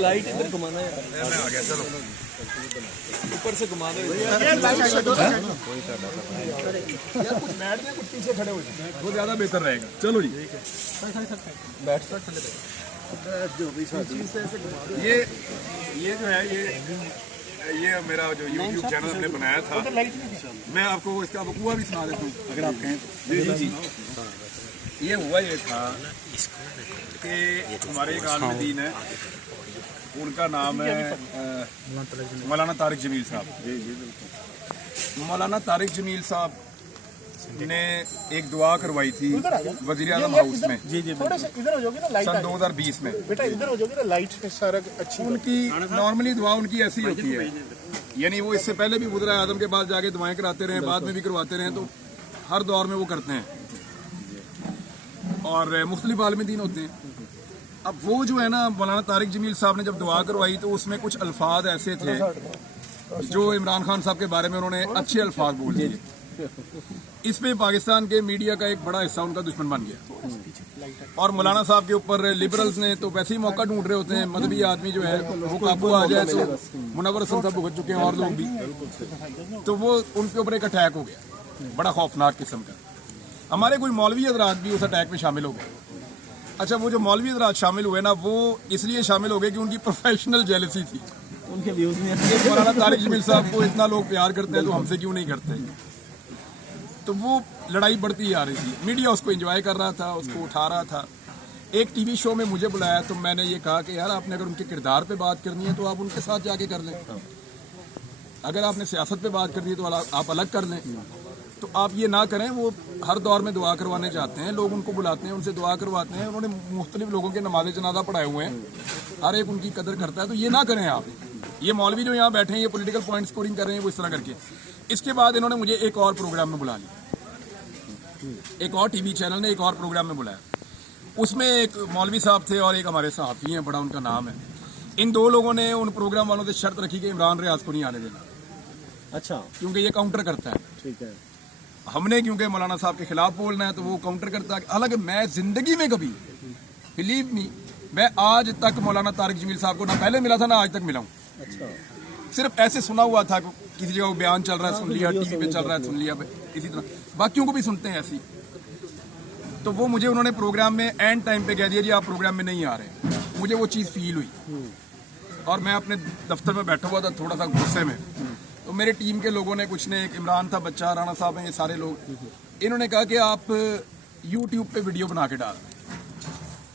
Light इधर घुमाना है, ऊपर से घुमा दो। कुछ बैठ गए, कुछ पीछे खड़े हो जाए, वो ज्यादा बेहतर रहेगा। चलो जी, बैठ ये जो है ये मेरा जो YouTube चैनल हमने बनाया था, मैं आपको इसका वकूआ भी सुना देता हूँ अगर आप कहें। जी ये हुआ ये था कि हमारे एक आलिम दीन है, उनका नाम है मौलाना तारिक जमील साहब। मौलाना तारिक जमील साहब ने एक दुआ करवाई थी वजीर आजम हाउस में सन 2020 में। बेटा इधर हो जाओगे ना, लाइट में सारा अच्छी। उनकी नॉर्मली दुआ उनकी ऐसी होती है, यानी वो इससे पहले भी वज़ीर आज़म के पास जाके दुआएं कराते रहे, बाद में भी करवाते रहे, तो हर दौर में वो करते हैं और मुख्तलिफ आलिम दीन होते हैं। अब वो जो है ना, मौलाना तारिक जमील साहब ने जब दुआ करवाई तो उसमें कुछ अल्फाज ऐसे थे जो इमरान खान साहब के बारे में उन्होंने अच्छे अल्फाज बोल दिए। इसमें पाकिस्तान के मीडिया का एक बड़ा हिस्सा उनका दुश्मन बन गया और मौलाना साहब के ऊपर लिबरल्स ने तो वैसे ही मौका ढूंढ रहे होते हैं, मजहबी आदमी जो है वो काबू आ जाए तो मुनव्वर हसन साहब भुगत चुके हैं और लोग भी, तो वो उनके ऊपर एक अटैक हो गया बड़ा खौफनाक किस्म का। हमारे कोई मौलवी हजरात भी उस अटैक में शामिल हो गए। अच्छा, वो जो मौलवी हजरात शामिल हुए ना, वो इसलिए शामिल हो गए कि उनकी प्रोफेशनल जेलसी थी, उनके व्यूज में मौलाना तारिक जमील साहब को इतना लोग प्यार करते हैं तो हमसे क्यों नहीं करते, तो वो लड़ाई बढ़ती ही आ रही थी। मीडिया उसको एंजॉय कर रहा था, उसको उठा रहा था। एक टीवी शो में मुझे बुलाया तो मैंने ये कहा कि यार आपने अगर उनके किरदार पे बात करनी है तो आप उनके साथ जाके कर लें, अगर आपने सियासत पे बात करनी है तो आप अलग कर लें, तो आप ये ना करें। वो हर दौर में दुआ करवाने चाहते हैं, लोग उनको बुलाते हैं, उनसे दुआ करवाते हैं। उन्होंने मुख्तलिफ लोगों के नमाज जनाजा पढ़ाए हुए हैं, हर एक उनकी कदर करता है, तो ये ना करें आप। ये मौलवी जो यहाँ बैठे हैं ये पॉलिटिकल पॉइंट स्कोरिंग कर रहे हैं वो इस तरह करके। इसके बाद इन्होंने मुझे एक और प्रोग्राम में बुला लिया, एक और टीवी चैनल ने एक और प्रोग्राम में बुलाया। उसमें एक मौलवी साहब थे और एक हमारे सहाफ़ी हैं, बड़ा उनका नाम है। इन दो लोगों ने उन प्रोग्राम वालों से शर्त रखी कि इमरान रियाज को नहीं आने देना। अच्छा, क्योंकि ये काउंटर करता है। ठीक है, हमने क्योंकि मौलाना साहब के खिलाफ बोलना है तो वो काउंटर करता है। हालांकि मैं जिंदगी में कभी, बिलीव मी, मैं आज तक मौलाना तारिक जमील साहब को ना पहले मिला था ना आज तक मिला हूँ। अच्छा, सिर्फ ऐसे सुना हुआ था, किसी जगह बयान चल रहा है सुन लिया, टीवी पे चल रहा है सुन लिया, इसी तरह बाकियों को भी सुनते हैं ऐसी। तो वो मुझे उन्होंने प्रोग्राम में एंड टाइम पे कह दिया जी आप प्रोग्राम में नहीं आ रहे। मुझे वो चीज़ फील हुई और मैं अपने दफ्तर में बैठा हुआ था थोड़ा सा गुस्से में। तो मेरे टीम के लोगों ने, कुछ ने, एक इमरान था बच्चा, राणा साहब हैं, ये सारे लोग, इन्होंने कहा कि आप YouTube पे वीडियो बना के डाल दें।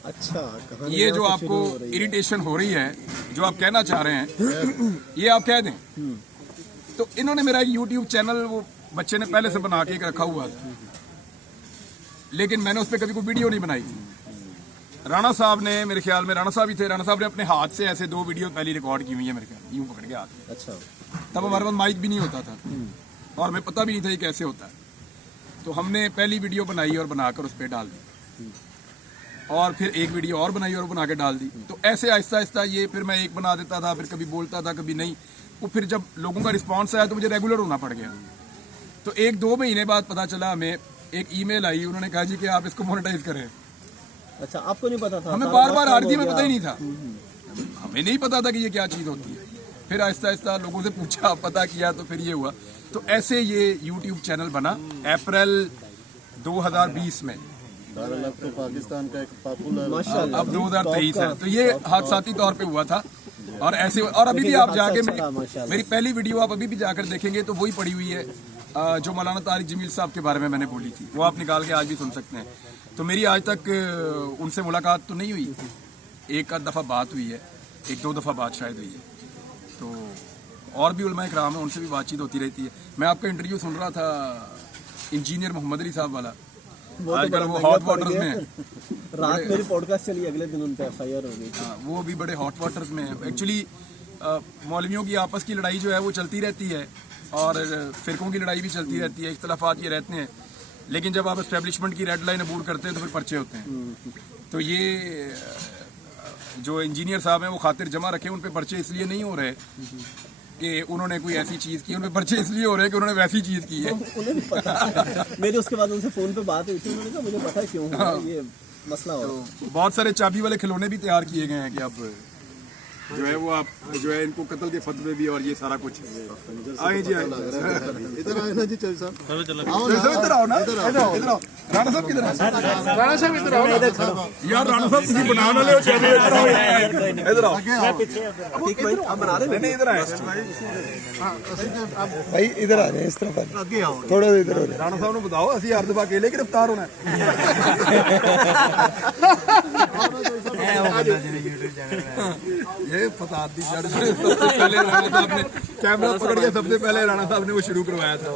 अच्छा, ये जो आपको इरिटेशन हो रही है, जो आप कहना चाह रहे हैं, ये आप कह दें। तो इन्होंने मेरा एक YouTube चैनल वो बच्चे ने पहले से बना के एक रखा हुआ था, लेकिन मैंने उस पर कभी कोई वीडियो नहीं बनाई। राणा साहब ने, मेरे ख्याल में राणा साहब ही थे, राणा साहब ने अपने हाथ से ऐसे 2 वीडियो पहले रिकॉर्ड की हुई है मेरे ख्याल, यूं पकड़ के हाथ। अच्छा, तब हमारे पास माइक भी नहीं होता था और हमें पता भी नहीं था ये कैसे होता है। तो हमने पहली वीडियो बनाई और बनाकर उस पर डाल दी और फिर एक वीडियो और बनाई और बना के डाल दी। तो ऐसे आहिस्ता आहिस्ता ये, फिर मैं एक बना देता था, फिर कभी बोलता था कभी नहीं। वो फिर जब लोगों का रिस्पॉन्स आया तो मुझे रेगुलर होना पड़ गया। तो 1-2 महीने बाद पता चला, हमें एक ईमेल आई, उन्होंने कहा जी कि आप इसको मोनेटाइज करें। अच्छा, आपको नहीं पता था? हमें बार-बार आ रही थी, हमें पता ही नहीं था, हमें नहीं पता था कि ये क्या चीज़ होती है। फिर आहिस्ता आहिस्ता लोगों से पूछा, पता किया, तो फिर ये हुआ। तो ऐसे ये YouTube चैनल बना अप्रैल 2020 में। तो पाकिस्तान का एक पॉपुलर, अब 2023 है, तो ये हादसाती तौर पे हुआ था। और ऐसे, और अभी भी आप जाके मेरी पहली वीडियो आप अभी भी जाकर देखेंगे तो वही पड़ी हुई है जो मौलाना तारिक जमील साहब के बारे में मैंने बोली थी, वो आप निकाल के आज भी सुन सकते हैं। तो मेरी आज तक उनसे मुलाकात तो नहीं हुई, एक आध दफ़ा बात हुई है, 1-2 दफ़ा बात शायद हुई है। तो और भी उलमा इकराम है, उनसे भी बातचीत होती रहती है। मैं आपका इंटरव्यू सुन रहा था इंजीनियर मोहम्मद अली साहब वाला, आजकल वो हॉट वाटर्स में है। रात मेरी पॉडकास्ट चली, अगले दिन उन पे FIR हो गई। हाँ, वो भी बड़े हॉट वाटर्स में है। एक्चुअली मौलवियों की आपस की लड़ाई जो है वो चलती रहती है और फ़िरकों की लड़ाई भी चलती रहती है, इख्तलाफात ये रहते हैं। लेकिन जब आप एस्टेब्लिशमेंट की रेड लाइन अबूर करते हैं तो फिर पर्चे होते हैं। तो ये जो इंजीनियर साहब हैं वो खातिर जमा रखे, उन पे पर्चे इसलिए नहीं हो रहे कि उन्होंने कोई ऐसी चीज़ की, उन पे पर्चे इसलिए हो रहे हैं कि उन्होंने वैसी चीज़ की है। उन्हें भी पता। मेरी उसके बाद उनसे फ़ोन पे बात हुई थी, उन्होंने कहा मुझे पता है क्यों हुआ ये। मसला हो रहा तो बहुत सारे चाबी वाले खिलौने भी तैयार किए गए हैं कि अब जो है वो आप जो है इनको कत्ल के फतवे भी और ये सारा कुछ आए जी आए इधर आए ना जी चौधरी साहब आओ तो इधर आओ ना इधर आओ राणा साहब किधर हैं राणा साहब इधर आओ यार राणा साहब किसी बनाने वाले हो चाहिए इधर आओ है। ठीक भाई आप बना रहे नहीं इधर आए भाई इधर आ जाए इस तरफ आगे आओ थोड़ा इधर हो जाए राणा साहब ने बताओ असि हर दफा अकेले गिरफ्तार होना ये फसाद दी जड़ से सबसे पहले राणा साहब ने कैमरा पकड़ के सबसे पहले राणा साहब ने वो शुरू करवाया था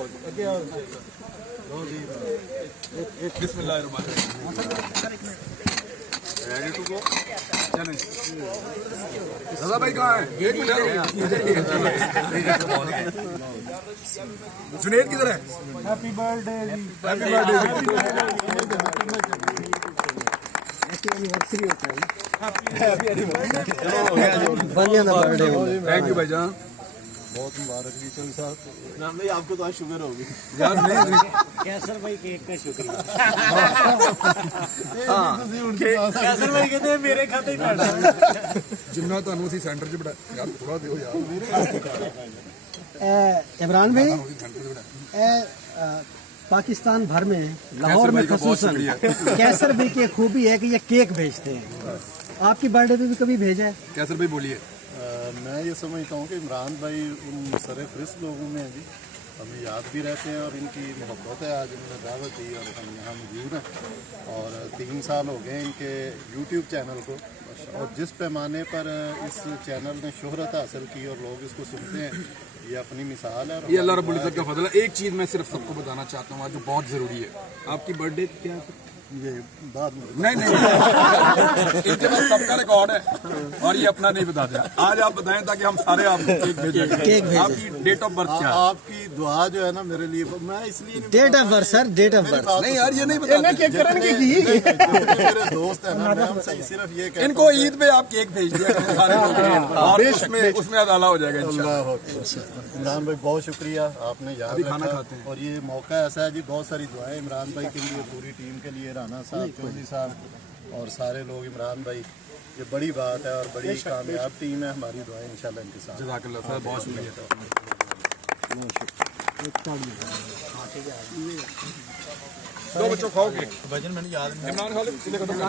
दादा भाई कहाँ है एक मिनट जुनेद किधर है हैप्पी बर्थडे एनिवर्सरी होता है थैंक यू भाईजान बहुत मुबारक जी चौधरी साहब नाम भाई आपको तो आज शुगर होगी यार नहीं कैसर भाई केक का शुक्रिया कैसर भाई कहते हैं मेरे खाते ही पैसा जिन्ना ਤੁਹਾਨੂੰ ਅਸੀਂ ਸੈਂਟਰ 'ਚ ਬੜਾ ਯਾਰ ਥੋੜਾ ਦਿਓ ਯਾਰ इमरान भाई ਤੁਹਾਨੂੰ ਅਸੀਂ ਸੈਂਟਰ 'ਚ ਬੜਾ पाकिस्तान भर में लाहौर में भाई का बहुत खसूसन कैसर भाई की खूबी है कि ये केक भेजते हैं आपकी बर्थडे पे भी कभी भेजा है कैसर भाई बोलिए मैं ये समझता हूँ कि इमरान भाई उन सरफहरिस्त लोगों में हैं जी हमें याद भी रहते हैं और इनकी मोहब्बत है आज इन्होंने दावत दी और हम यहाँ मौजूद हैं और 3 साल हो गए इनके यूट्यूब चैनल को और जिस पैमाने पर इस चैनल ने शोहरत हासिल की और लोग इसको सुनते हैं ये अपनी मिसाल है ये अल्लाह रब्बुल इज्जत का फजल है एक चीज़ मैं सिर्फ सबको बताना चाहता हूँ आज जो बहुत ज़रूरी है आपकी बर्थडे क्या है ये बाद में नहीं इनके पास सबका रिकॉर्ड है और ये अपना नहीं बताते आज आप बताएं ताकि हम सारे आपको केक भेजें आपकी डेट ऑफ बर्थ क्या है आपकी दुआ जो है ना मेरे लिए मैं इसलिए नहीं date of birth sir date of birth नहीं यार ये नहीं बताते मेरे दोस्त है ना मैं उनसे सिर्फ ये कहता इनको ईद पे आप केक भेज दिया करें सारे लोग और उसमें अदाला हो जाएगा इंशाल्लाह इमरान भाई बहुत शुक्रिया आपने याद खाना रखा खाते हैं। और ये मौका ऐसा है जी बहुत सारी दुआएं इमरान भाई के लिए पूरी टीम के लिए राना साहब चौधरी साहब और सारे लोग इमरान भाई ये बड़ी बात है और बड़ी कामयाब टीम है हमारी दुआएं इंशाल्लाह इनके साथ जज़ाकल्लाह साहब बहुत शुक्रिया दो बच्चों खाओगे भजन मैंने याद इमरान खालिद